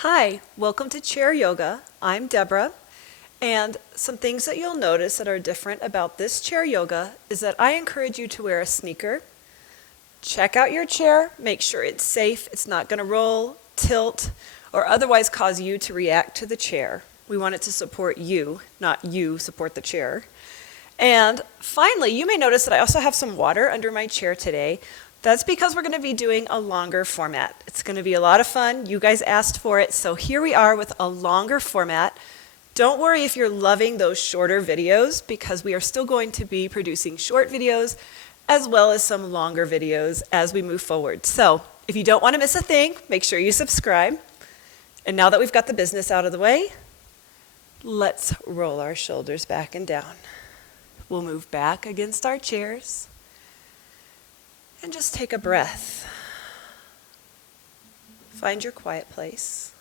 Hi, welcome to Chair Yoga. I'm Deborah, and some things that you'll notice that are different about this chair yoga is that I encourage you to wear a sneaker. Check out your chair, make sure it's safe, it's not going to roll, tilt, or otherwise cause you to react to the chair. We want it to support you, not you support the chair. And finally, you may notice that I also have some water under my chair today. That's because we're going to be doing a longer format. It's going to be a lot of fun. You guys asked for it, so here we are with a longer format. Don't worry if you're loving those shorter videos, because we are still going to be producing short videos as well as some longer videos as we move forward. So if you don't want to miss a thing, make sure you subscribe. And now that we've got the business out of the way, let's roll our shoulders back and down. We'll move back against our chairs. And just take a breath. Find your quiet place.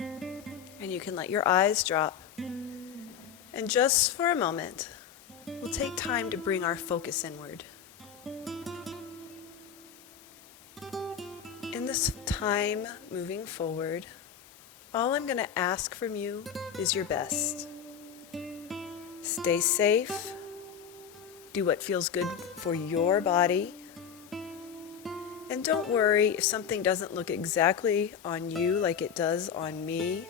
And you can let your eyes drop. And just for a moment, we'll take time to bring our focus inward. In this time moving forward, all I'm going to ask from you is your best. Stay safe. Do what feels good for your body. And don't worry if something doesn't look exactly on you like it does on me.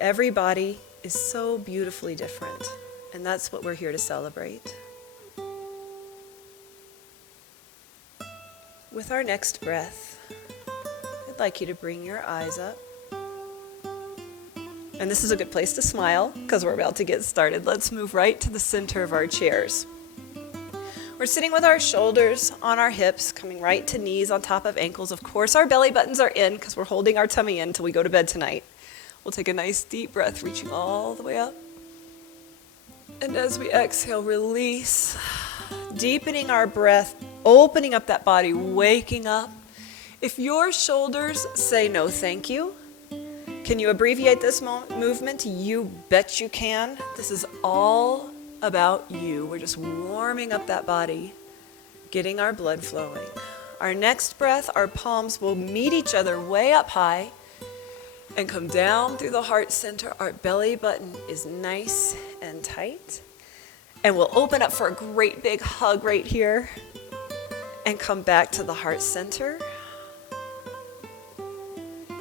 Every body is so beautifully different, and that's what we're here to celebrate. With our next breath, I'd like you to bring your eyes up. And this is a good place to smile because we're about to get started. Let's move right to the center of our chairs. We're sitting with our shoulders on our hips, coming right to knees on top of ankles. Of course, our belly buttons are in because we're holding our tummy in until we go to bed tonight. We'll take a nice deep breath, reaching all the way up. And as we exhale, release, deepening our breath, opening up that body, waking up. If your shoulders say no thank you, can you abbreviate this movement? You bet you can. This is all about you. We're just warming up that body, getting our blood flowing. Our next breath, our palms will meet each other way up high and come down through the heart center. Our belly button is nice and tight. And we'll open up for a great big hug right here and come back to the heart center.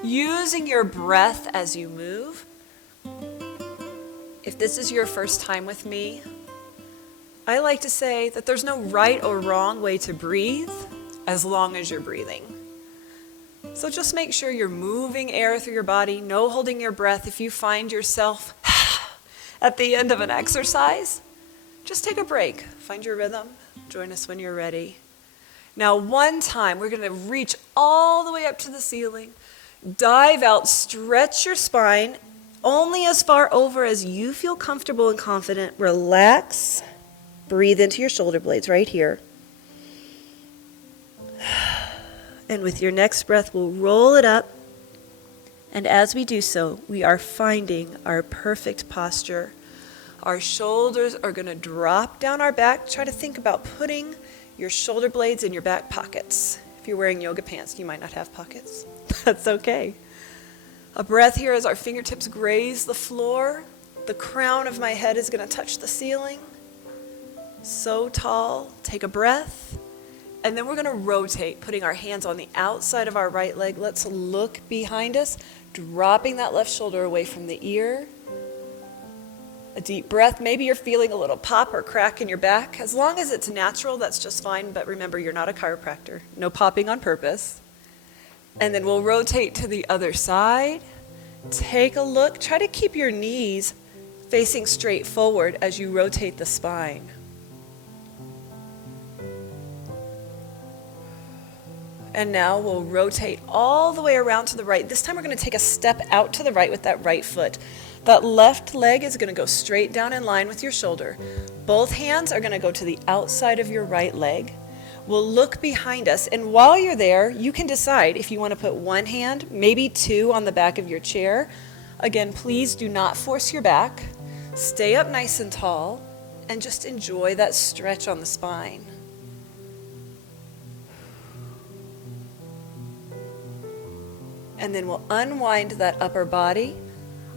Using your breath as you move. If this is your first time with me, I like to say that there's no right or wrong way to breathe as long as you're breathing. So just make sure you're moving air through your body, no holding your breath. If you find yourself at the end of an exercise, just take a break. Find your rhythm. Join us when you're ready. Now, one time, we're going to reach all the way up to the ceiling. Dive out, stretch your spine, only as far over as you feel comfortable and confident. Relax. Breathe into your shoulder blades right here. And with your next breath, we'll roll it up. And as we do so, we are finding our perfect posture. Our shoulders are going to drop down our back. Try to think about putting your shoulder blades in your back pockets. If you're wearing yoga pants, you might not have pockets. That's okay. A breath here as our fingertips graze the floor. The crown of my head is going to touch the ceiling. So tall. Take a breath. And then we're going to rotate, putting our hands on the outside of our right leg. Let's look behind us, dropping that left shoulder away from the ear. A deep breath. Maybe you're feeling a little pop or crack in your back. As long as it's natural, that's just fine. But remember, you're not a chiropractor. No popping on purpose. And then we'll rotate to the other side. Take a look. Try to keep your knees facing straight forward as you rotate the spine. And now we'll rotate all the way around to the right. This time we're going to take a step out to the right with that right foot. That left leg is going to go straight down in line with your shoulder. Both hands are going to go to the outside of your right leg. We'll look behind us, and while you're there, you can decide if you want to put one hand, maybe two, on the back of your chair. Again, please do not force your back. Stay up nice and tall, and just enjoy that stretch on the spine. And then we'll unwind that upper body.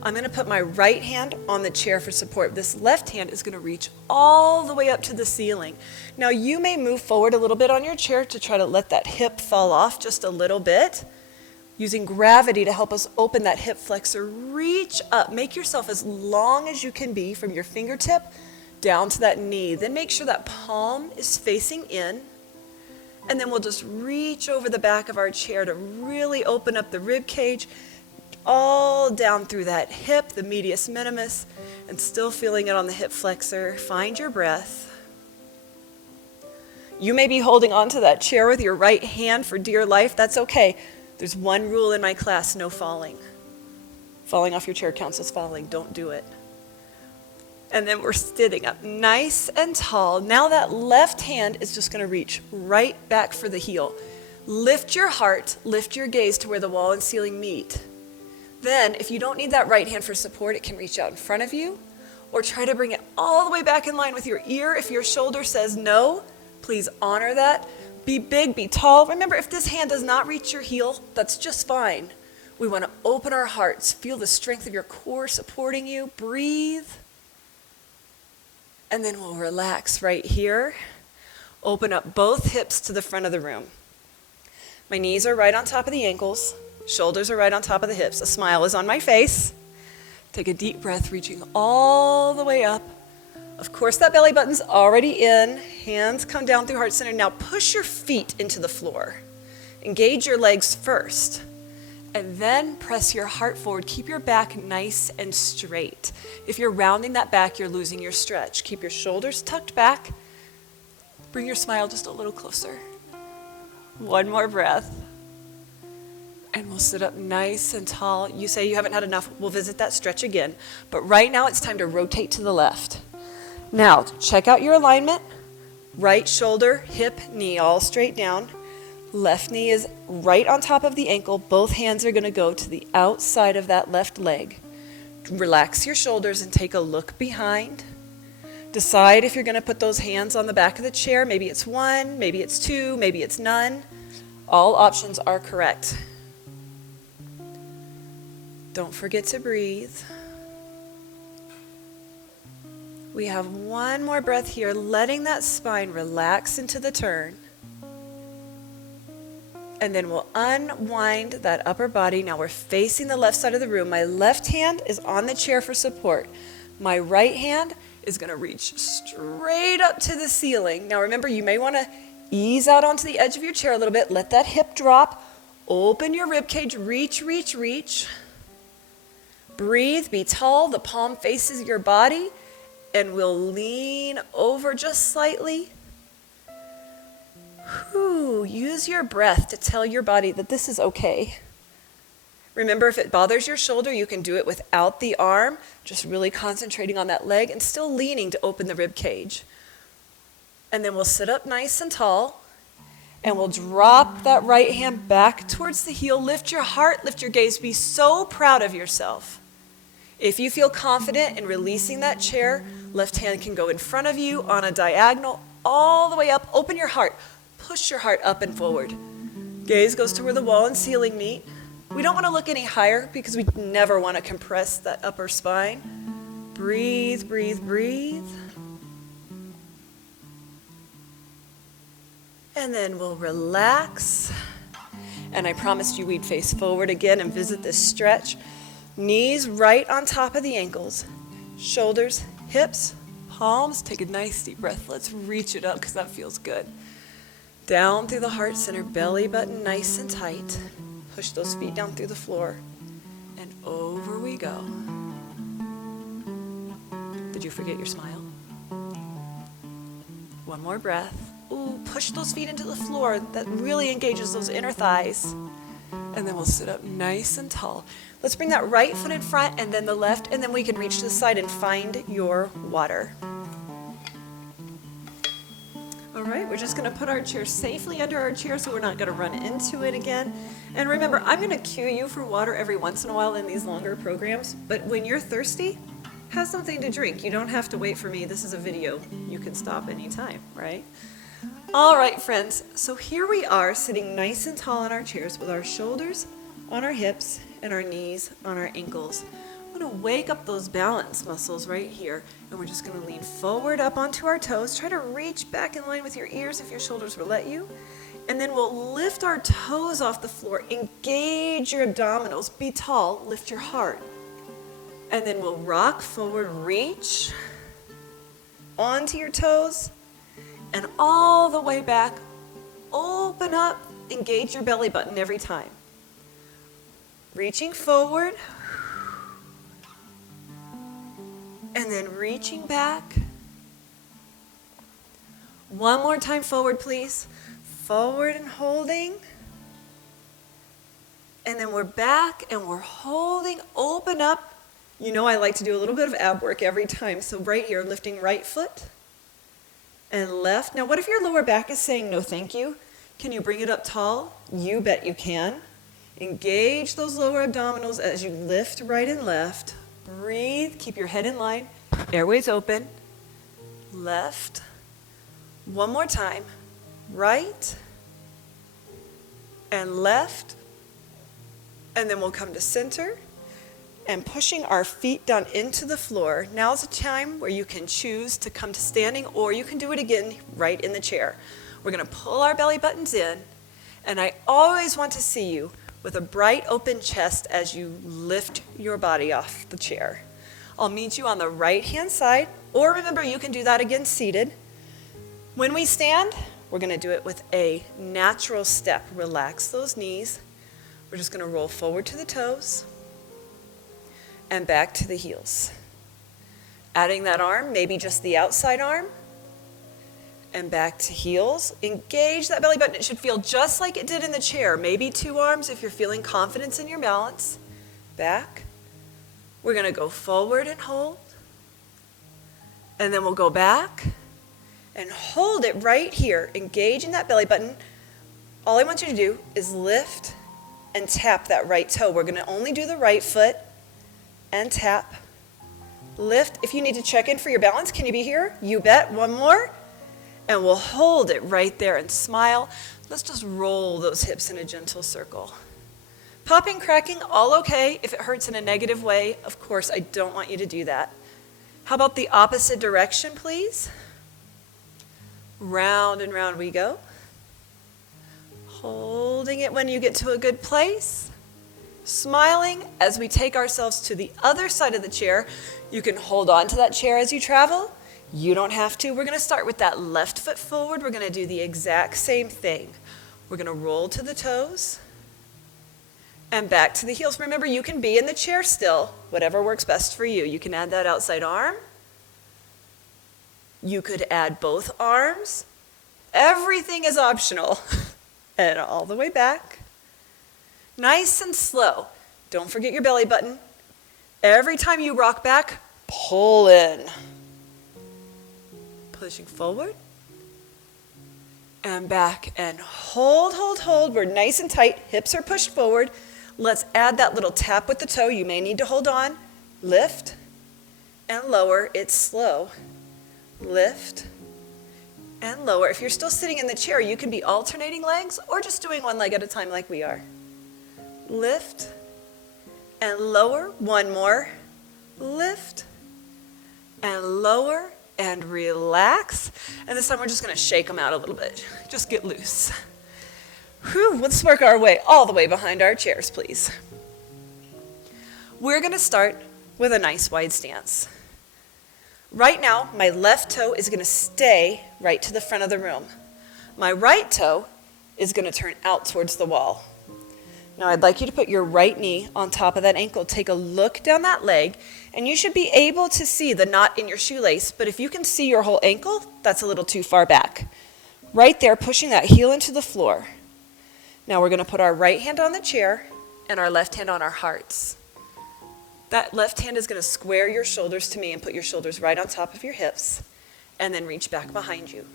I'm going to put my right hand on the chair for support. This left hand is going to reach all the way up to the ceiling. Now you may move forward a little bit on your chair to try to let that hip fall off just a little bit. Using gravity to help us open that hip flexor, reach up. Make yourself as long as you can be from your fingertip down to that knee. Then make sure that palm is facing in. And then we'll just reach over the back of our chair to really open up the rib cage, all down through that hip, the medius minimus, and still feeling it on the hip flexor. Find your breath. You may be holding onto that chair with your right hand for dear life. That's okay. There's one rule in my class: no falling. Falling off your chair counts as falling. Don't do it. And then we're sitting up nice and tall. Now that left hand is just going to reach right back for the heel. Lift your heart, lift your gaze to where the wall and ceiling meet. Then, if you don't need that right hand for support, it can reach out in front of you, or try to bring it all the way back in line with your ear. If your shoulder says no, please honor that. Be big, be tall. Remember, if this hand does not reach your heel, that's just fine. We want to open our hearts, feel the strength of your core supporting you. Breathe. And then we'll relax right here. Open up both hips to the front of the room. My knees are right on top of the ankles. Shoulders are right on top of the hips. A smile is on my face. Take a deep breath, reaching all the way up. Of course, that belly button's already in. Hands come down through heart center. Now push your feet into the floor. Engage your legs first. And then press your heart forward. Keep your back nice and straight. If you're rounding that back, you're losing your stretch. Keep your shoulders tucked back. Bring your smile just a little closer. One more breath. And we'll sit up nice and tall. You say you haven't had enough, we'll visit that stretch again. But right now it's time to rotate to the left. Now, check out your alignment. Right shoulder, hip, knee, all straight down. Left knee is right on top of the ankle. Both hands are going to go to the outside of that left leg. Relax your shoulders and take a look behind. Decide if you're going to put those hands on the back of the chair. Maybe it's one, maybe it's two, maybe it's none. All options are correct. Don't forget to breathe. We have one more breath here, letting that spine relax into the turn. And then we'll unwind that upper body. Now we're facing the left side of the room. My left hand is on the chair for support. My right hand is going to reach straight up to the ceiling. Now remember, you may want to ease out onto the edge of your chair a little bit. Let that hip drop. Open your rib cage. Reach, reach, reach. Breathe, be tall, the palm faces your body, and we'll lean over just slightly. Use your breath to tell your body that this is okay. Remember, if it bothers your shoulder, you can do it without the arm, just really concentrating on that leg and still leaning to open the rib cage. And then we'll sit up nice and tall, and we'll drop that right hand back towards the heel. Lift your heart, lift your gaze. Be so proud of yourself. If you feel confident in releasing that chair, left hand can go in front of you on a diagonal all the way up. Open your heart. Push your heart up and forward. Gaze goes to where the wall and ceiling meet. We don't want to look any higher because we never want to compress that upper spine. Breathe, breathe, breathe. And then we'll relax. And I promised you we'd face forward again and visit this stretch. Knees right on top of the ankles. Shoulders, hips, palms. Take a nice deep breath. Let's reach it up because that feels good. Down through the heart center, belly button nice and tight. Push those feet down through the floor. And over we go. Did you forget your smile? One more breath. Ooh, push those feet into the floor. That really engages those inner thighs. And then we'll sit up nice and tall. Let's bring that right foot in front and then the left, and then we can reach to the side and find your water. All right, we're just going to put our chair safely under our chair so we're not going to run into it again. And remember, I'm going to cue you for water every once in a while in these longer programs, but when you're thirsty, have something to drink. You don't have to wait for me. This is a video. You can stop anytime, right? All right, friends, so here we are sitting nice and tall in our chairs with our shoulders on our hips and our knees on our ankles. I'm going to wake up those balance muscles right here, and we're just going to lean forward up onto our toes. Try to reach back in line with your ears if your shoulders will let you. And then we'll lift our toes off the floor. Engage your abdominals. Be tall. Lift your heart. And then we'll rock forward, reach onto your toes, and all the way back. Open up. Engage your belly button every time. Reaching forward. And then reaching back. One more time forward, please. Forward and holding. And then we're back and we're holding. Open up. You know I like to do a little bit of ab work every time. So right here, lifting right foot and left. Now what if your lower back is saying no thank you? Can you bring it up tall? You bet you can. Engage those lower abdominals as you lift right and left. Breathe. Keep your head in line. Airways open. Left. One more time. Right. And left. And then we'll come to center. And pushing our feet down into the floor. Now's a time where you can choose to come to standing, or you can do it again right in the chair. We're going to pull our belly buttons in. And I always want to see you with a bright open chest as you lift your body off the chair. I'll meet you on the right-hand side, or remember you can do that again seated. When we stand, we're going to do it with a natural step. Relax those knees. We're just going to roll forward to the toes and back to the heels. Adding that arm, maybe just the outside arm, and back to heels. Engage that belly button. It should feel just like it did in the chair. Maybe two arms if you're feeling confidence in your balance. Back. We're going to go forward and hold. And then we'll go back and hold it right here. Engage in that belly button. All I want you to do is lift and tap that right toe. We're going to only do the right foot and tap. Lift. If you need to check in for your balance, can you be here? You bet. One more. And we'll hold it right there and smile. Let's just roll those hips in a gentle circle. Popping, cracking, all okay. If it hurts in a negative way, of course, I don't want you to do that. How about the opposite direction, please? Round and round we go. Holding it when you get to a good place. Smiling as we take ourselves to the other side of the chair. You can hold on to that chair as you travel. You don't have to. We're going to start with that left foot forward. We're going to do the exact same thing. We're going to roll to the toes and back to the heels. Remember, you can be in the chair still, whatever works best for you. You can add that outside arm. You could add both arms. Everything is optional. And all the way back. Nice and slow. Don't forget your belly button. Every time you rock back, pull in. Pushing forward and back and hold, hold, hold. We're nice and tight. Hips are pushed forward. Let's add that little tap with the toe. You may need to hold on. Lift and lower. It's slow. Lift and lower. If you're still sitting in the chair, you can be alternating legs or just doing one leg at a time like we are. Lift and lower. One more. Lift and lower. And relax. And this time we're just going to shake them out a little bit. Just get loose. Whew, let's work our way all the way behind our chairs, please. We're going to start with a nice wide stance. Right now, my left toe is going to stay right to the front of the room. My right toe is going to turn out towards the wall. Now I'd like you to put your right knee on top of that ankle. Take a look down that leg, and you should be able to see the knot in your shoelace, but if you can see your whole ankle, that's a little too far back. Right there, pushing that heel into the floor. Now we're going to put our right hand on the chair and our left hand on our hearts. That left hand is going to square your shoulders to me and put your shoulders right on top of your hips, and then reach back behind you.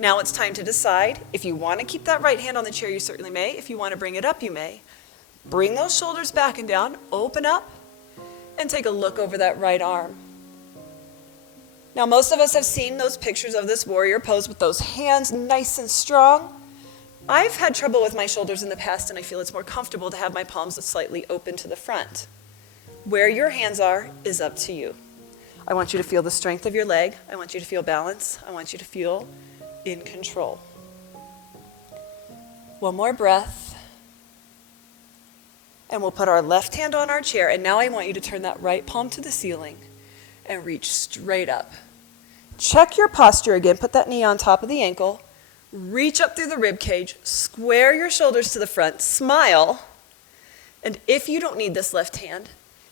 Now it's time to decide. If you want to keep that right hand on the chair, you certainly may. If you want to bring it up, you may. Bring those shoulders back and down, open up, and take a look over that right arm. Now most of us have seen those pictures of this warrior pose with those hands nice and strong. I've had trouble with my shoulders in the past, and I feel it's more comfortable to have my palms slightly open to the front. Where your hands are is up to you. I want you to feel the strength of your leg. I want you to feel balance. I want you to feel in control. One more breath. And we'll put our left hand on our chair, and now I want you to turn that right palm to the ceiling and reach straight up. Check your posture again. Put that knee on top of the ankle. Reach up through the rib cage. Square your shoulders to the front. Smile. And if you don't need this left hand,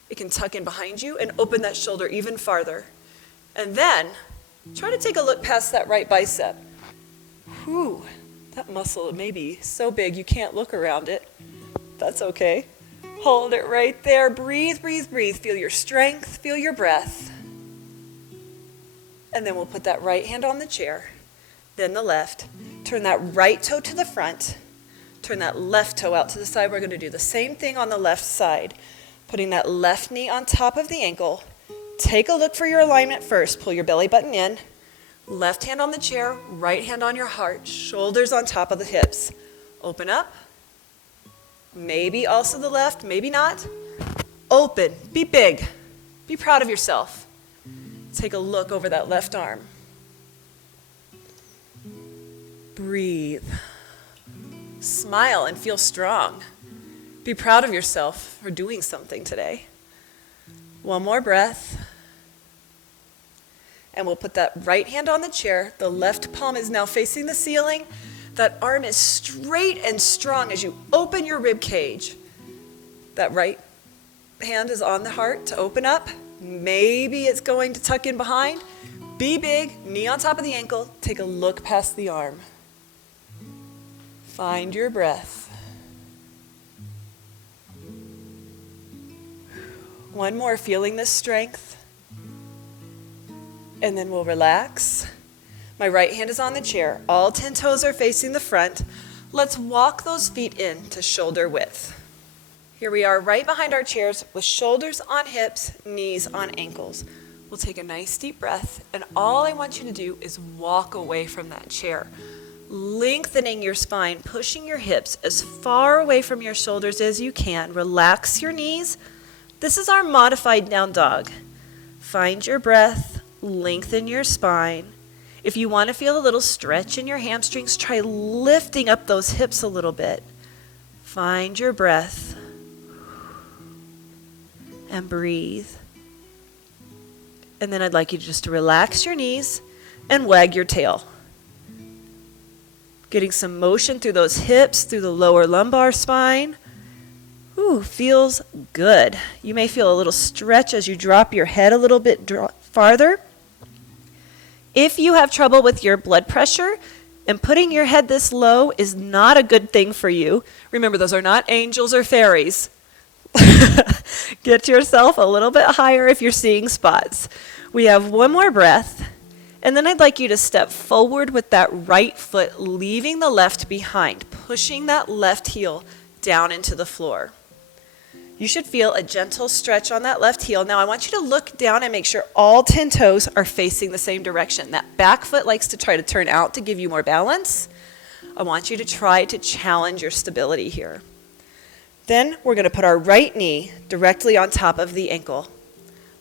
it can tuck in behind you and open that shoulder even farther. And then try to take a look past that right bicep. Whew, that muscle may be so big you can't look around it. That's okay. Hold it right there. Breathe, breathe, breathe. Feel your strength. Feel your breath. And then we'll put that right hand on the chair, then the left. Turn that right toe to the front. Turn that left toe out to the side. We're going to do the same thing on the left side. Putting that left knee on top of the ankle. Take a look for your alignment first. Pull your belly button in. Left hand on the chair, right hand on your heart. Shoulders on top of the hips. Open up. Maybe also the left, maybe not. Open. Be big. Be proud of yourself. Take a look over that left arm. Breathe. Smile and feel strong. Be proud of yourself for doing something today. One more breath. And we'll put that right hand on the chair. The left palm is now facing the ceiling. That arm is straight and strong as you open your rib cage. That right hand is on the heart to open up. Maybe it's going to tuck in behind. Be big, knee on top of the ankle. Take a look past the arm. Find your breath. One more, feeling this strength. And then we'll relax. My right hand is on the chair. All 10 toes are facing the front. Let's walk those feet in to shoulder width. Here we are right behind our chairs with shoulders on hips, knees on ankles. We'll take a nice deep breath, and all I want you to do is walk away from that chair. Lengthening your spine, pushing your hips as far away from your shoulders as you can. Relax your knees. This is our modified down dog. Find your breath, lengthen your spine. If you want to feel a little stretch in your hamstrings, try lifting up those hips a little bit. Find your breath and breathe. And then I'd like you just to relax your knees and wag your tail. Getting some motion through those hips, through the lower lumbar spine. Ooh, feels good. You may feel a little stretch as you drop your head a little bit farther. If you have trouble with your blood pressure, and putting your head this low is not a good thing for you. Remember, those are not angels or fairies. Get yourself a little bit higher if you're seeing spots. We have one more breath, and then I'd like you to step forward with that right foot, leaving the left behind, pushing that left heel down into the floor. You should feel a gentle stretch on that left heel. Now I want you to look down and make sure all 10 toes are facing the same direction. That back foot likes to try to turn out to give you more balance. I want you to try to challenge your stability here. Then we're going to put our right knee directly on top of the ankle.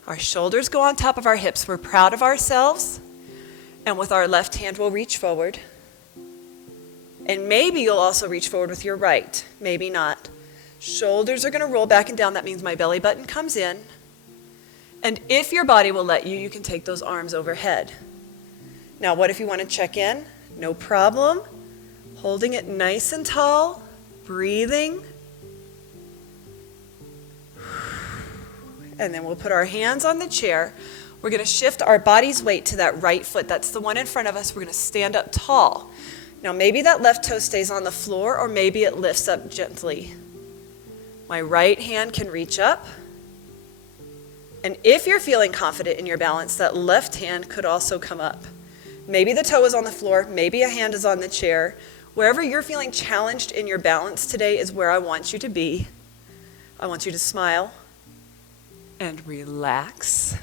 Our shoulders go on top of our hips. We're proud of ourselves. And with our left hand, we'll reach forward. And maybe you'll also reach forward with your right. Maybe not. Shoulders are going to roll back and down. That means my belly button comes in. And if your body will let you, you can take those arms overhead. Now, what if you want to check in? No problem. Holding it nice and tall. Breathing. And then we'll put our hands on the chair. We're going to shift our body's weight to that right foot. That's the one in front of us. We're going to stand up tall. Now maybe that left toe stays on the floor, or maybe it lifts up gently. My right hand can reach up. And if you're feeling confident in your balance, that left hand could also come up. Maybe the toe is on the floor. Maybe a hand is on the chair. Wherever you're feeling challenged in your balance today is where I want you to be. I want you to smile and relax.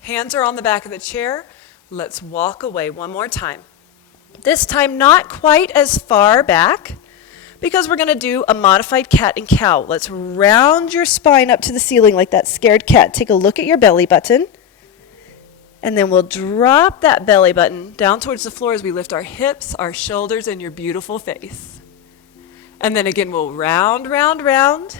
Hands are on the back of the chair. Let's walk away one more time. This time not quite as far back. because we're going to do a modified cat and cow. Let's round your spine up to the ceiling like that scared cat. Take a look at your belly button. And then we'll drop that belly button down towards the floor as we lift our hips, our shoulders, and your beautiful face. And then again, we'll round, round, round.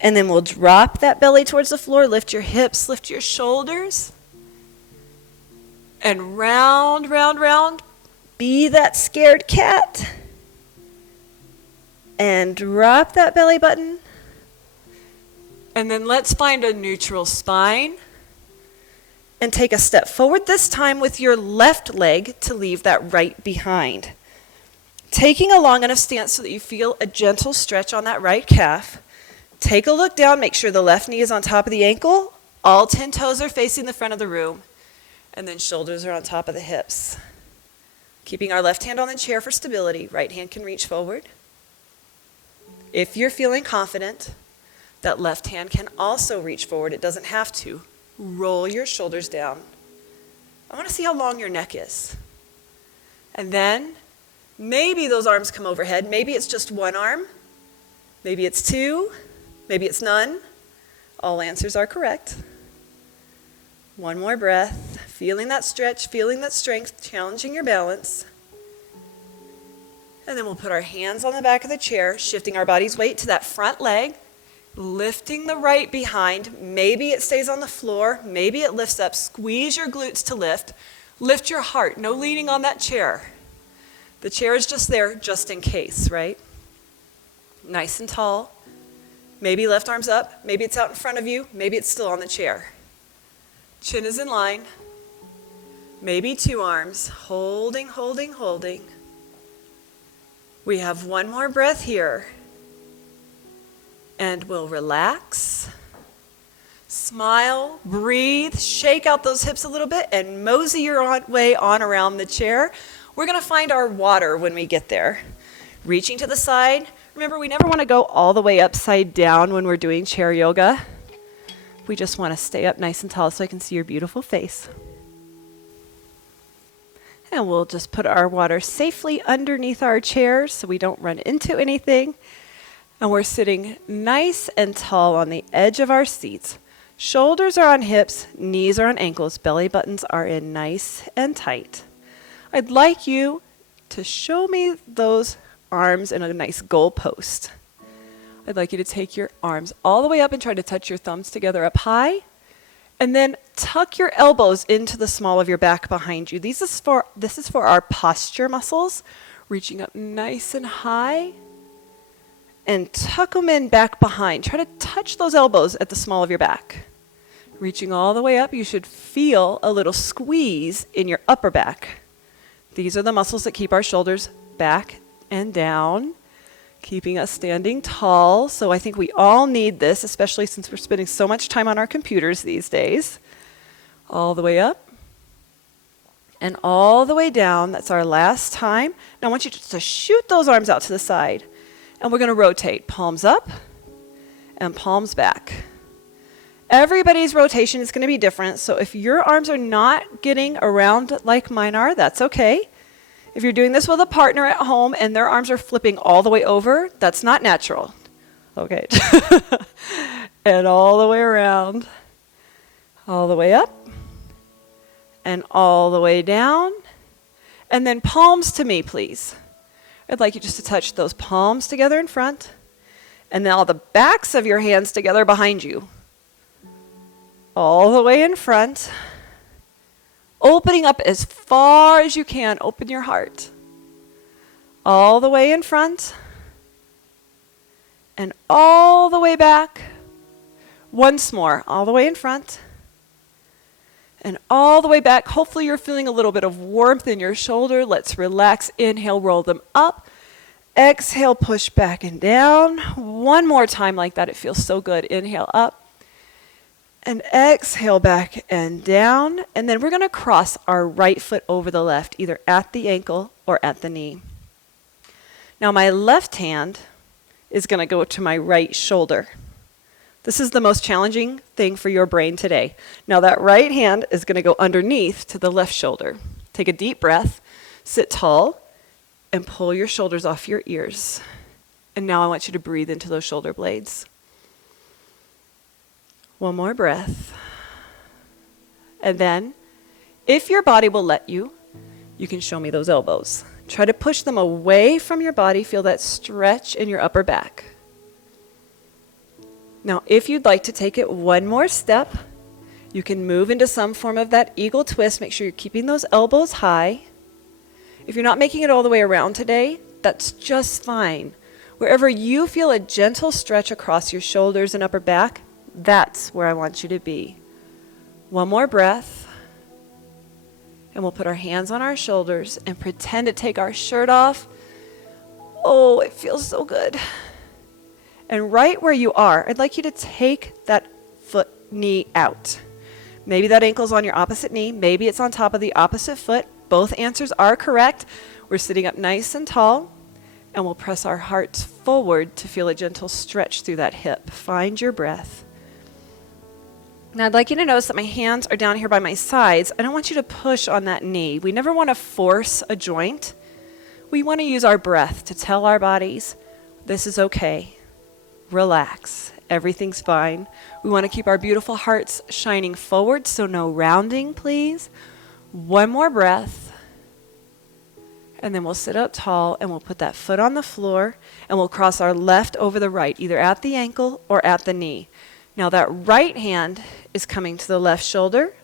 And then we'll drop that belly towards the floor, lift your hips, lift your shoulders. And round, round, round. Be that scared cat. And drop that belly button. And then let's find a neutral spine. And take a step forward this time with your left leg to leave that right behind. Taking a long enough stance so that you feel a gentle stretch on that right calf. Take a look down, make sure the left knee is on top of the ankle. All 10 toes are facing the front of the room. And then shoulders are on top of the hips. Keeping our left hand on the chair for stability, right hand can reach forward. If you're feeling confident, that left hand can also reach forward. It doesn't have to. Roll your shoulders down. I want to see how long your neck is. And then maybe those arms come overhead. Maybe it's just one arm. Maybe it's two. Maybe it's none. All answers are correct. One more breath. Feeling that stretch, feeling that strength, challenging your balance. And then we'll put our hands on the back of the chair, shifting our body's weight to that front leg, lifting the right behind. Maybe it stays on the floor. Maybe it lifts up. Squeeze your glutes to lift. Lift your heart. No leaning on that chair. The chair is just there just in case, right? Nice and tall. Maybe left arm's up. Maybe it's out in front of you. Maybe it's still on the chair. Chin is in line. Maybe two arms. Holding, holding, holding. We have one more breath here. And we'll relax. Smile, breathe, shake out those hips a little bit, and mosey your way on around the chair. We're going to find our water when we get there. Reaching to the side. Remember, we never want to go all the way upside down when we're doing chair yoga. We just want to stay up nice and tall so I can see your beautiful face. And we'll just put our water safely underneath our chairs so we don't run into anything. And we're sitting nice and tall on the edge of our seats. Shoulders are on hips, knees are on ankles, belly buttons are in nice and tight. I'd like you to show me those arms in a nice goal post. I'd like you to take your arms all the way up and try to touch your thumbs together up high. And then tuck your elbows into the small of your back behind you. This is for our posture muscles. Reaching up nice and high. And tuck them in back behind. Try to touch those elbows at the small of your back. Reaching all the way up, you should feel a little squeeze in your upper back. These are the muscles that keep our shoulders back and down, keeping us standing tall. So I think we all need this, especially since we're spending so much time on our computers these days. All the way up and all the way down. That's our last time. Now I want you to shoot those arms out to the side. And we're going to rotate. Palms up and palms back. Everybody's rotation is going to be different. So if your arms are not getting around like mine are, that's okay. If you're doing this with a partner at home and their arms are flipping all the way over, that's not natural. Okay. And all the way around. All the way up. And all the way down. And then palms to me, please. I'd like you just to touch those palms together in front. And now the backs of your hands together behind you. All the way in front. Opening up as far as you can. Open your heart. All the way in front. And all the way back. Once more. All the way in front. And all the way back. Hopefully you're feeling a little bit of warmth in your shoulder. Let's relax. Inhale, roll them up. Exhale, push back and down. One more time like that. It feels so good. Inhale up. And exhale back and down. And then we're going to cross our right foot over the left, either at the ankle or at the knee. Now my left hand is going to go to my right shoulder. This is the most challenging thing for your brain today. Now that right hand is going to go underneath to the left shoulder. Take a deep breath. Sit tall. and pull your shoulders off your ears. And now I want you to breathe into those shoulder blades. One more breath. And then, if your body will let you, you can show me those elbows. Try to push them away from your body. Feel that stretch in your upper back. Now, if you'd like to take it one more step, you can move into some form of that eagle twist. Make sure you're keeping those elbows high. If you're not making it all the way around today, that's just fine. Wherever you feel a gentle stretch across your shoulders and upper back, that's where I want you to be. One more breath. And we'll put our hands on our shoulders and pretend to take our shirt off. Oh, it feels so good. And right where you are, I'd like you to take that knee out. Maybe that ankle's on your opposite knee. Maybe it's on top of the opposite foot. Both answers are correct. We're sitting up nice and tall, and we'll press our hearts forward to feel a gentle stretch through that hip. Find your breath. Now I'd like you to notice that my hands are down here by my sides. I don't want you to push on that knee. We never want to force a joint. We want to use our breath to tell our bodies, this is okay. Relax. Everything's fine. We want to keep our beautiful hearts shining forward, so no rounding, please. One more breath. And then we'll sit up tall and we'll put that foot on the floor and we'll cross our left over the right, either at the ankle or at the knee. Now that right hand is coming to the left shoulder.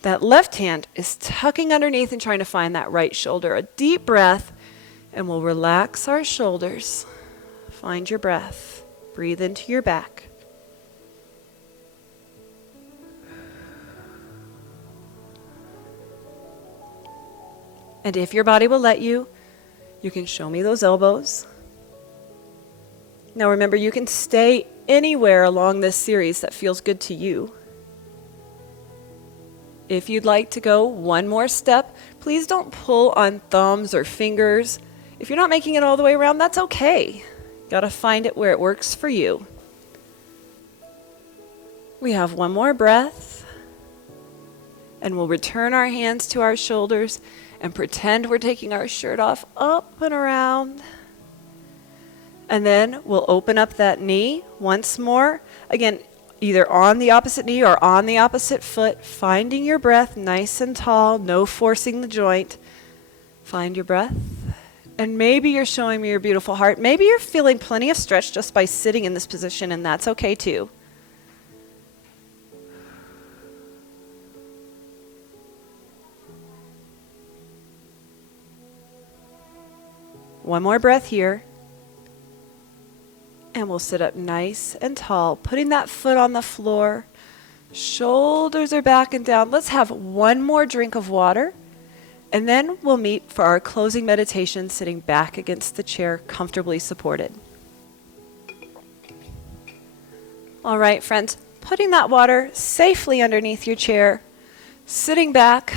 That left hand is tucking underneath and trying to find that right shoulder. A deep breath, and we'll relax our shoulders. Find your breath. Breathe into your back. And if your body will let you, you can show me those elbows. Now remember, you can stay anywhere along this series that feels good to you. If you'd like to go one more step, please don't pull on thumbs or fingers. If you're not making it all the way around, that's okay. Gotta find it where it works for you. We have one more breath, and we'll return our hands to our shoulders and pretend we're taking our shirt off up and around. And then we'll open up that knee once more. Again, either on the opposite knee or on the opposite foot, finding your breath nice and tall, no forcing the joint. Find your breath. And maybe you're showing me your beautiful heart. Maybe you're feeling plenty of stretch just by sitting in this position, and that's okay too. One more breath here. And we'll sit up nice and tall, putting that foot on the floor. Shoulders are back and down. Let's have one more drink of water. And then we'll meet for our closing meditation, sitting back against the chair, comfortably supported. All right, friends, putting that water safely underneath your chair, sitting back,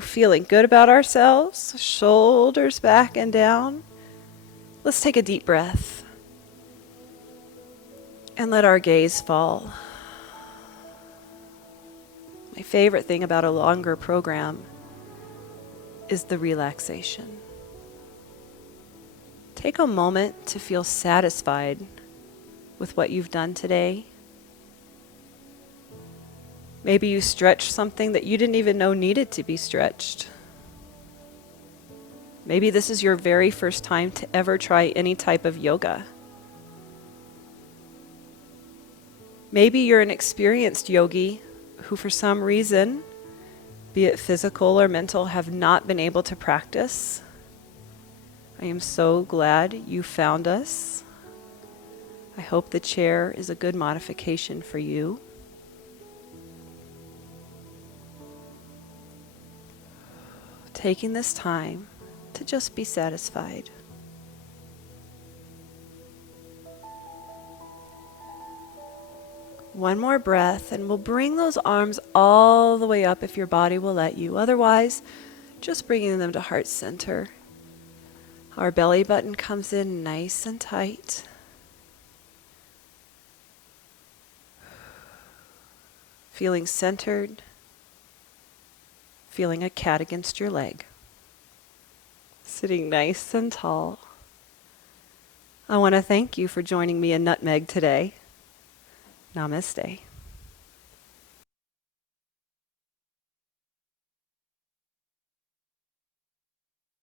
feeling good about ourselves, shoulders back and down. Let's take a deep breath and let our gaze fall. My favorite thing about a longer program is the relaxation. Take a moment to feel satisfied with what you've done today. Maybe you stretched something that you didn't even know needed to be stretched. Maybe this is your very first time to ever try any type of yoga. Maybe you're an experienced yogi who for some reason, be it physical or mental, have not been able to practice. I am so glad you found us. I hope the chair is a good modification for you. Taking this time to just be satisfied. One more breath, and we'll bring those arms all the way up if your body will let you. Otherwise, just bringing them to heart center. Our belly button comes in nice and tight. Feeling centered. Feeling a cat against your leg. Sitting nice and tall. I want to thank you for joining me in Nutmeg today. Namaste.